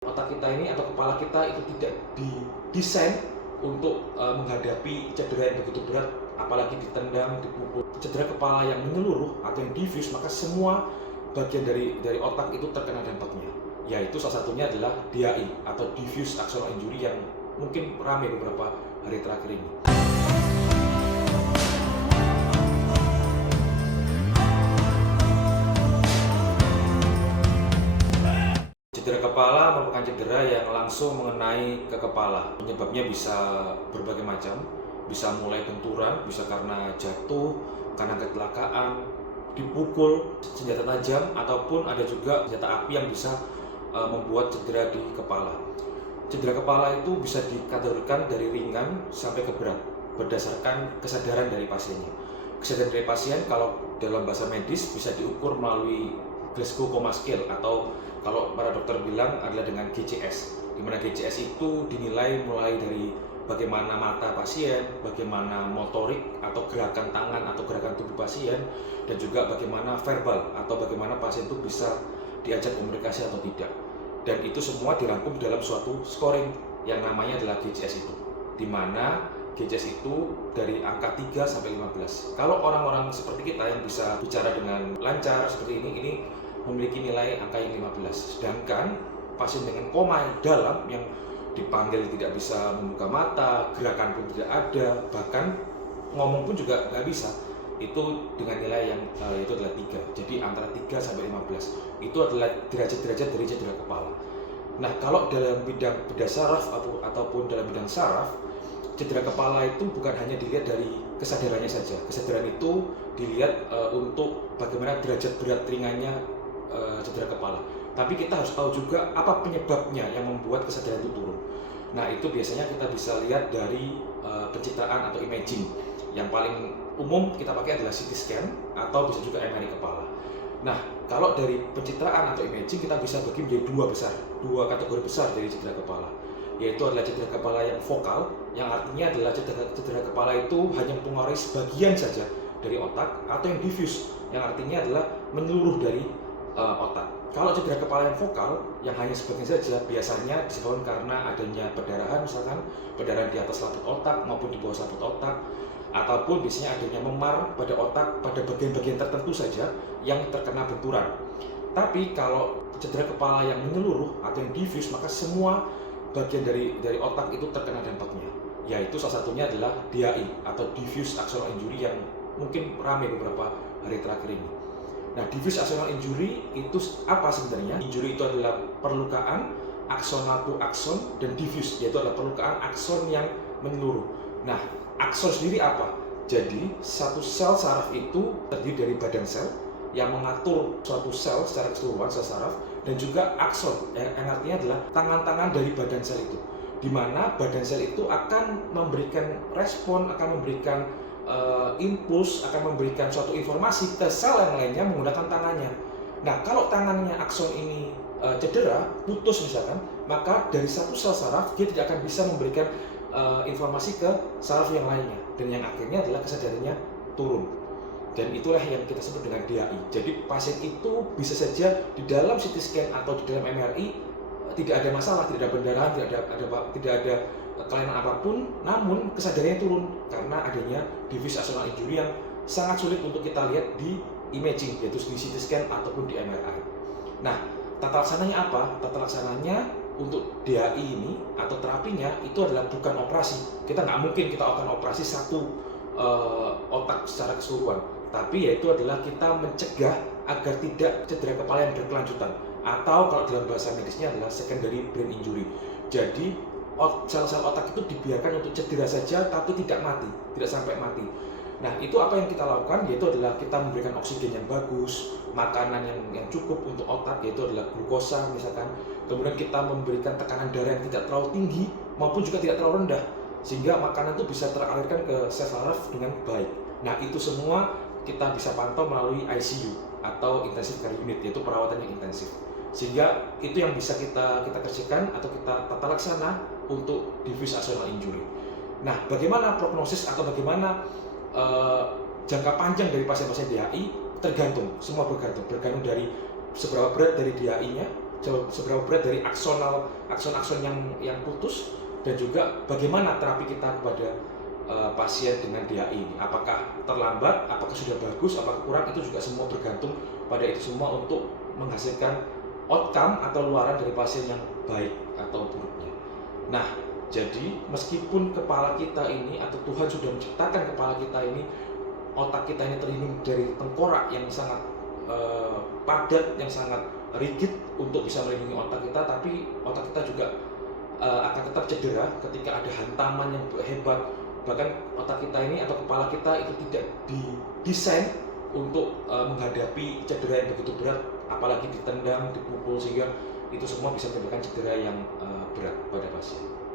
Otak kita ini atau kepala kita itu tidak didesain untuk menghadapi cedera yang begitu berat, apalagi ditendang, dipukul. Cedera kepala yang menyeluruh atau yang diffuse, maka semua bagian dari otak itu terkena dampaknya. Yaitu salah satunya adalah DAI atau diffuse axonal injury yang mungkin ramai beberapa hari terakhir ini. Cedera kepala merupakan cedera yang langsung mengenai ke kepala. Penyebabnya bisa berbagai macam, bisa mulai benturan, bisa karena jatuh, karena kecelakaan, dipukul senjata tajam, ataupun ada juga senjata api yang bisa membuat cedera di kepala. Cedera kepala itu bisa dikategorikan dari ringan sampai ke berat, berdasarkan kesadaran dari pasiennya. Kesadaran dari pasien kalau dalam bahasa medis bisa diukur melalui Glasgow Coma Scale, atau kalau para dokter bilang adalah dengan GCS, di mana GCS itu dinilai mulai dari bagaimana mata pasien, bagaimana motorik atau gerakan tangan atau gerakan tubuh pasien, dan juga bagaimana verbal atau bagaimana pasien itu bisa diajak komunikasi atau tidak. Dan itu semua dirangkum dalam suatu scoring yang namanya adalah GCS itu, di mana GCS itu dari angka 3 sampai 15. Kalau orang-orang seperti kita yang bisa bicara dengan lancar seperti ini memiliki nilai angka yang 15. Sedangkan pasien dengan koma yang dalam, yang dipanggil tidak bisa membuka mata, gerakan pun tidak ada, bahkan ngomong pun juga nggak bisa, itu dengan nilai yang itu adalah 3. Jadi antara 3 sampai 15 itu adalah derajat-derajat dari cedera kepala. Nah, kalau dalam bidang bedah saraf ataupun dalam bidang saraf, cedera kepala itu bukan hanya dilihat dari kesadarannya saja. Kesadaran itu dilihat untuk bagaimana derajat berat ringannya cedera kepala. Tapi kita harus tahu juga apa penyebabnya yang membuat kesadaran itu turun. Nah, itu biasanya kita bisa lihat dari pencitraan atau imaging. Yang paling umum kita pakai adalah CT scan atau bisa juga MRI kepala. Nah, kalau dari pencitraan atau imaging kita bisa bagi menjadi dua kategori besar dari cedera kepala. Yaitu adalah cedera kepala yang vokal, yang artinya adalah cedera kepala itu hanya mempengaruhi sebagian saja dari otak, atau yang diffuse, yang artinya adalah menyeluruh dari otak. Kalau cedera kepala yang vokal, yang hanya sebagian saja, biasanya disebabkan karena adanya perdarahan, misalkan perdarahan di atas laput otak maupun di bawah laput otak, ataupun biasanya adanya memar pada otak pada bagian-bagian tertentu saja yang terkena benturan. Tapi kalau cedera kepala yang menyeluruh atau yang diffuse, maka semua bagian dari otak itu terkena dampaknya. Yaitu salah satunya adalah DAI atau diffuse axonal injury yang mungkin ramai beberapa hari terakhir ini. Nah, diffuse axonal injury itu apa sebenarnya? Injury itu adalah perlukaan axonal to axon dan diffuse, yaitu adalah perlukaan akson yang menyeluruh. Nah, akson sendiri apa? Jadi, satu sel saraf itu terdiri dari badan sel yang mengatur suatu sel secara keseluruhan, sel saraf, dan juga akson yang artinya adalah tangan-tangan dari badan sel itu, di mana badan sel itu akan memberikan respon, akan memberikan impuls, akan memberikan suatu informasi ke sel yang lainnya menggunakan tangannya. Nah, kalau tangannya akson ini cedera, putus misalkan, maka dari satu sel saraf dia tidak akan bisa memberikan informasi ke saraf yang lainnya, dan yang akhirnya adalah kesadarannya turun. Dan itulah yang kita sebut dengan DAI. Jadi pasien itu bisa saja di dalam CT scan atau di dalam MRI tidak ada masalah, tidak ada pendarahan, tidak ada kelainan apapun, namun kesadarannya turun karena adanya diffuse axonal injury yang sangat sulit untuk kita lihat di imaging, yaitu di CT scan ataupun di MRI. Nah, tata laksananya apa? Tata laksananya untuk DAI ini atau terapinya itu adalah bukan operasi. Kita nggak mungkin kita akan operasi satu otak secara keseluruhan, tapi yaitu adalah kita mencegah agar tidak cedera kepala yang berkelanjutan, atau kalau dalam bahasa medisnya adalah secondary brain injury. Jadi sel-sel otak itu dibiarkan untuk cedera saja tapi tidak mati, tidak sampai mati. Nah, itu apa yang kita lakukan, yaitu adalah kita memberikan oksigen yang bagus, makanan yang cukup untuk otak, yaitu adalah glukosa misalkan. Kemudian kita memberikan tekanan darah yang tidak terlalu tinggi maupun juga tidak terlalu rendah, sehingga makanan itu bisa teralirkan ke sel saraf dengan baik. Nah, itu semua kita bisa pantau melalui ICU atau intensive care unit, yaitu perawatan yang intensif. Sehingga itu yang bisa kita kerjakan atau kita tata laksana untuk diffuse axonal injury. Nah, bagaimana prognosis atau bagaimana jangka panjang dari pasien-pasien DAI? Semua bergantung dari seberapa berat dari DAI-nya, seberapa berat dari akson-akson yang putus, dan juga bagaimana terapi kita kepada pasien dengan DHI ini. Apakah terlambat, apakah sudah bagus, apakah kurang, itu juga semua bergantung pada itu semua untuk menghasilkan outcome atau luaran dari pasien yang baik atau buruknya. Nah, jadi meskipun kepala kita ini atau Tuhan sudah menciptakan kepala kita ini, otak kita ini terlindung dari tengkorak yang sangat padat, yang sangat rigid untuk bisa melindungi otak kita, tapi otak kita juga akan tetap cedera ketika ada hantaman yang hebat. Bahkan otak kita ini atau kepala kita itu tidak didesain untuk menghadapi cedera yang begitu berat, apalagi ditendang, dipukul, sehingga itu semua bisa menyebabkan cedera yang berat pada pasien.